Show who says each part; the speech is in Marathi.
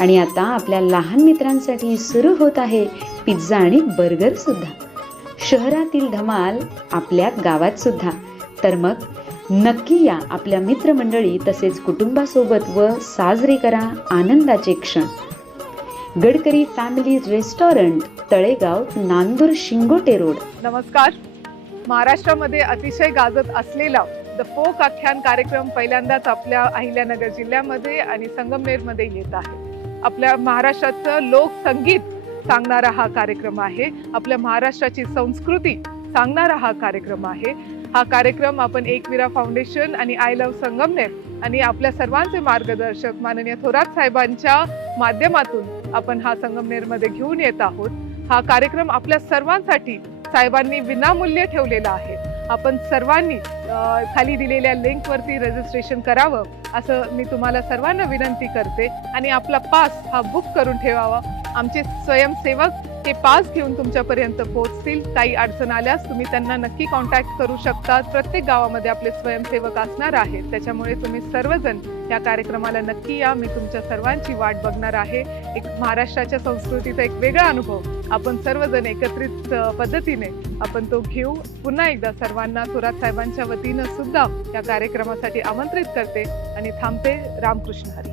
Speaker 1: आणि आता आपल्या लहान मित्रांसाठी सुरू होत आहे पिझ्झा आणि बर्गर सुद्धा. शहरातील धमाल आपल्या गावात सुद्धा. तर मग नक्की या आपल्या मित्रमंडळी तसेच कुटुंबासोबत व साजरे करा आनंदाचे क्षण. Gadkari family restaurant Talegaon Nandur Shingote road.
Speaker 2: नमस्कार. महाराष्ट्रामध्ये अतिशय गाजत असलेला द फोक आख्यान कार्यक्रम पहिल्यांदाच आपल्या अहिल्यानगर जिल्ह्यामध्ये आणि संगमनेरमध्ये येत आहे. आपल्या महाराष्ट्राचं लोकसंगीत सांगणारा हा कार्यक्रम आहे. आपल्या महाराष्ट्राची संस्कृती सांगणारा हा कार्यक्रम आहे. हा कार्यक्रम आपण एकविरा फाउंडेशन आणि आय लव्ह संगमनेर आणि आपल्या सर्वांचे मार्गदर्शक माननीय थोरात साहेबांच्या माध्यमातून आपण हा संगमनेरमध्ये घेऊन येत आहोत. हा कार्यक्रम आपल्या सर्वांसाठी साहेबांनी विनामूल्य ठेवलेला आहे. आपण सर्वांनी खाली दिलेल्या लिंकवरती रजिस्ट्रेशन करावं असं मी तुम्हाला सर्वांना विनंती करते. आणि आपला पास हा बुक करून ठेवावा. आमचे स्वयंसेवक हे पास घेऊन तुमच्यापर्यंत पोहोचतील. काही अडचण आल्यास तुम्ही त्यांना नक्की कॉन्टॅक्ट करू शकतात प्रत्येक गावामध्ये आपले स्वयंसेवक असणार आहेत. त्याच्यामुळे तुम्ही सर्वजण या कार्यक्रमाला नक्की या. मी तुमच्या सर्वांची वाट बघणार आहे. एक महाराष्ट्राच्या संस्कृतीचा एक वेगळा अनुभव. आपण सर्वजण एकत्रित पद्धतीने आपण तो घेऊ. पुन्हा एकदा सर्वांना थोरात साहेबांच्या वतीनं सुद्धा या कार्यक्रमासाठी आमंत्रित करते आणि थांबते रामकृष्ण हरी.